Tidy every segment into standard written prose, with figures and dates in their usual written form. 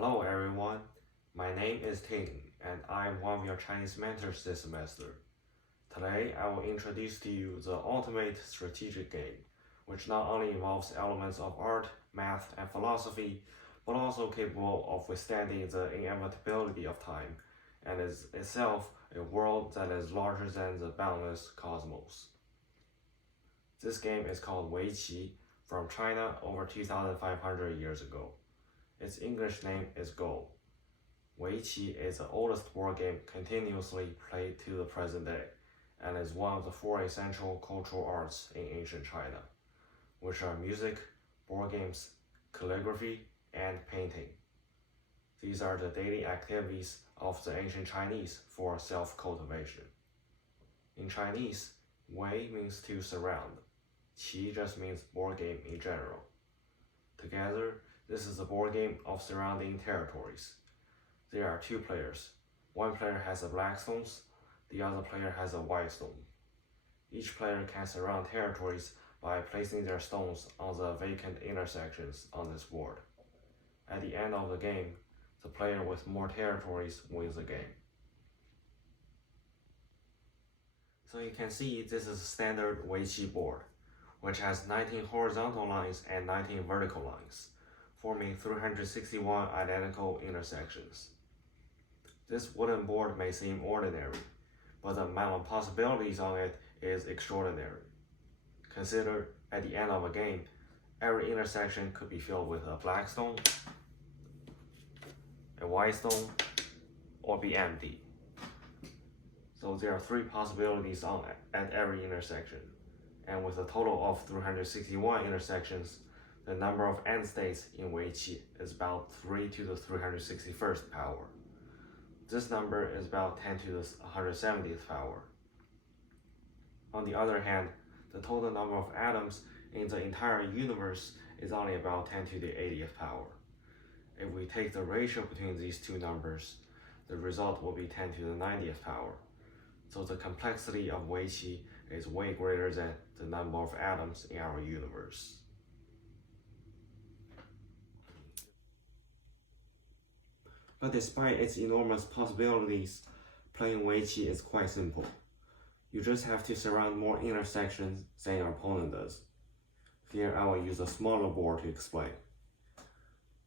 Hello everyone, my name is Ting and I'm one of your Chinese mentors this semester. Today I will introduce to you the ultimate strategic game, which not only involves elements of art, math, and philosophy, but also capable of withstanding the inevitability of time, and is itself a world that is larger than the boundless cosmos. This game is called Weiqi, from China over 2,500 years ago. Its English name is Go. Weiqi is the oldest board game continuously played to the present day, and is one of the four essential cultural arts in ancient China, which are music, board games, calligraphy, and painting. These are the daily activities of the ancient Chinese for self-cultivation. In Chinese, Wei means to surround. Qi just means board game in general. Together, this is a board game of surrounding territories. There are two players. One player has a black stones, the other player has a white stone. Each player can surround territories by placing their stones on the vacant intersections on this board. At the end of the game, the player with more territories wins the game. So you can see this is a standard Weiqi board, which has 19 horizontal lines and 19 vertical lines, forming 361 identical intersections. This wooden board may seem ordinary, but the amount of possibilities on it is extraordinary. Consider at the end of a game, every intersection could be filled with a black stone, a white stone, or be empty. So there are three possibilities at every intersection, and with a total of 361 intersections, the number of end states in Weiqi is about 3 to the 361st power. This number is about 10 to the 170th power. On the other hand, the total number of atoms in the entire universe is only about 10 to the 80th power. If we take the ratio between these two numbers, the result will be 10 to the 90th power. So the complexity of Weiqi is way greater than the number of atoms in our universe. But despite its enormous possibilities, playing Weiqi is quite simple. You just have to surround more intersections than your opponent does. Here I will use a smaller board to explain.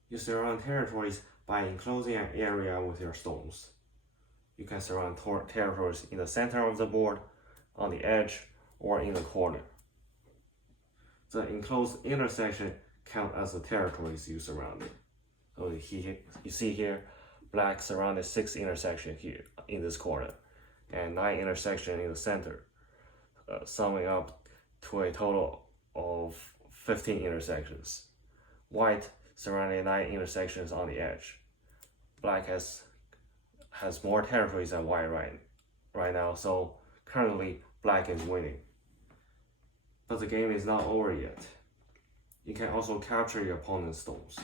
You surround territories by enclosing an area with your stones. You can surround territories in the center of the board, on the edge, or in the corner. The enclosed intersection count as the territories you surrounded. So you see here, black surrounded 6 intersections here in this corner, and 9 intersections in the center, summing up to a total of 15 intersections. White surrounded 9 intersections on the edge. Black has more territories than white right now, so currently black is winning. But the game is not over yet. You can also capture your opponent's stones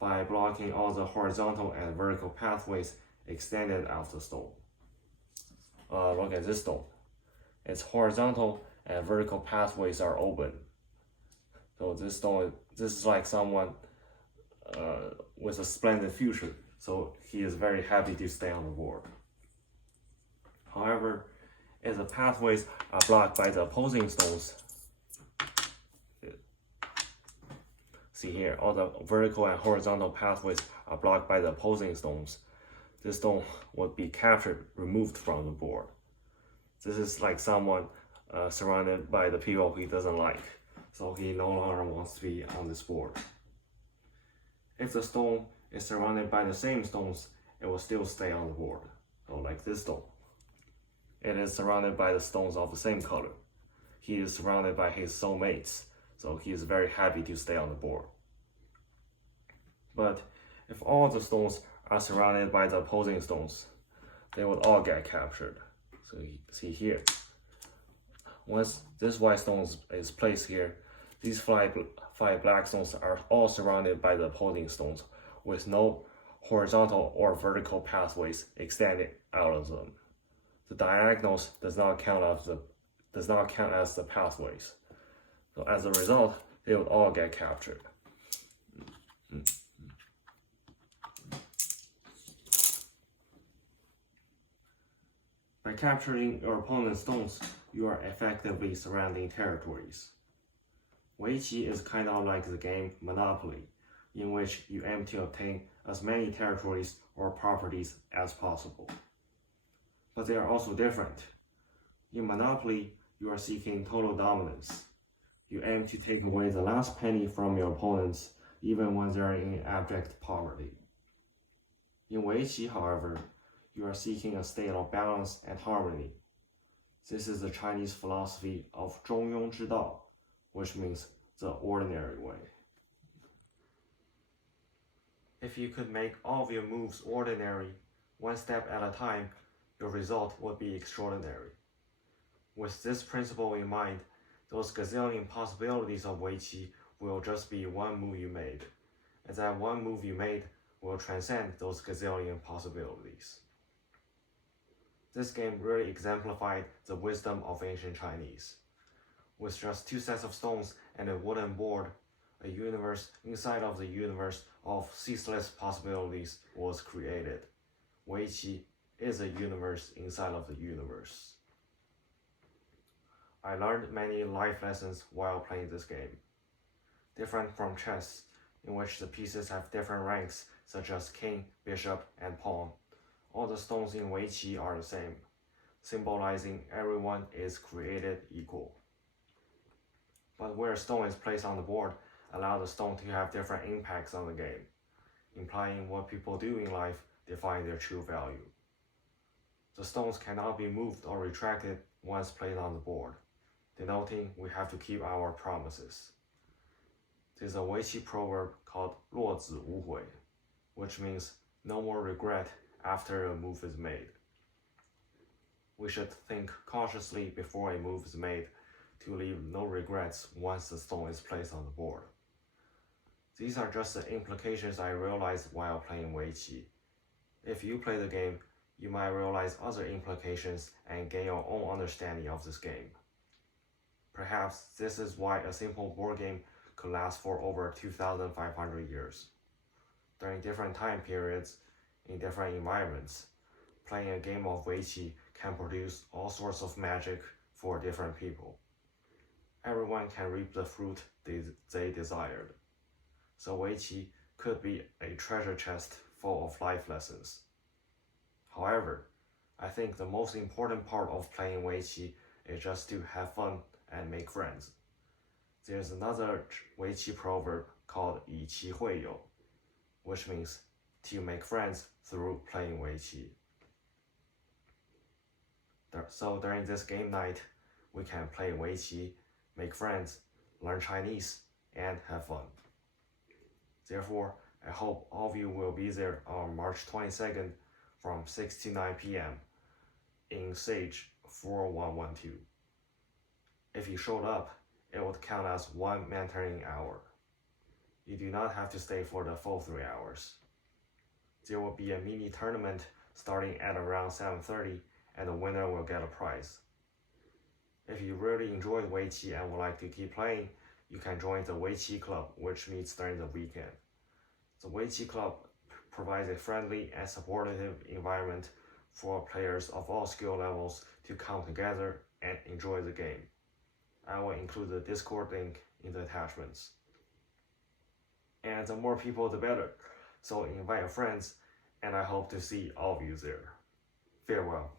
by blocking all the horizontal and vertical pathways extended out the stone. Look at this stone. Its horizontal and vertical pathways are open. So this is like someone with a splendid future. So he is very happy to stay on the board. However, if the pathways are blocked by the opposing stones, see here, all the vertical and horizontal pathways are blocked by the opposing stones. This stone would be captured, removed from the board. This is like someone surrounded by the people he doesn't like, so he no longer wants to be on this board. If the stone is surrounded by the same stones, it will still stay on the board. So like this stone. It is surrounded by the stones of the same color. He is surrounded by his soulmates, so he is very happy to stay on the board. But if all the stones are surrounded by the opposing stones, they would all get captured. So you see here, once this white stone is placed here, these 5 black stones are all surrounded by the opposing stones with no horizontal or vertical pathways extending out of them. The diagonals does not count as the pathways. So as a result, they would all get captured. capturing your opponent's stones, you are effectively surrounding territories. Weiqi is kind of like the game Monopoly, in which you aim to obtain as many territories or properties as possible. But they are also different. In Monopoly, you are seeking total dominance. You aim to take away the last penny from your opponents, even when they are in abject poverty. In Weiqi, however, you are seeking a state of balance and harmony. This is the Chinese philosophy of 中庸之道, which means the ordinary way. If you could make all of your moves ordinary, one step at a time, your result would be extraordinary. With this principle in mind, those gazillion possibilities of Weiqi will just be one move you made, and that one move you made will transcend those gazillion possibilities. This game really exemplified the wisdom of ancient Chinese. With just 2 sets of stones and a wooden board, a universe inside of the universe of ceaseless possibilities was created. Weiqi is a universe inside of the universe. I learned many life lessons while playing this game. Different from chess, in which the pieces have different ranks, such as king, bishop, and pawn. All the stones in Weiqi are the same, symbolizing everyone is created equal. But where a stone is placed on the board allows the stone to have different impacts on the game, implying what people do in life define their true value. The stones cannot be moved or retracted once placed on the board, denoting we have to keep our promises. There's a Weiqi proverb called 落子无悔, which means no more regret after a move is made. We should think cautiously before a move is made to leave no regrets once the stone is placed on the board. These are just the implications I realized while playing Weiqi. If you play the game, you might realize other implications and gain your own understanding of this game. Perhaps this is why a simple board game could last for over 2,500 years. During different time periods, in different environments, playing a game of Weiqi can produce all sorts of magic for different people. Everyone can reap the fruit they desired. So Weiqi could be a treasure chest full of life lessons. However, I think the most important part of playing Weiqi is just to have fun and make friends. There's another Weiqi proverb called 以棋会友, which means to make friends through playing Weiqi. So during this game night, we can play Weiqi, make friends, learn Chinese, and have fun. Therefore, I hope all of you will be there on March 22nd from 6 to 9 p.m. in Sage 4112. If you showed up, it would count as one mentoring hour. You do not have to stay for the full 3 hours. There will be a mini tournament starting at around 7:30, and the winner will get a prize. If you really enjoyed Weiqi and would like to keep playing, you can join the Weiqi Club, which meets during the weekend. The Weiqi Club provides a friendly and supportive environment for players of all skill levels to come together and enjoy the game. I will include the Discord link in the attachments. And the more people, the better. So invite your friends, and I hope to see all of you there. Farewell.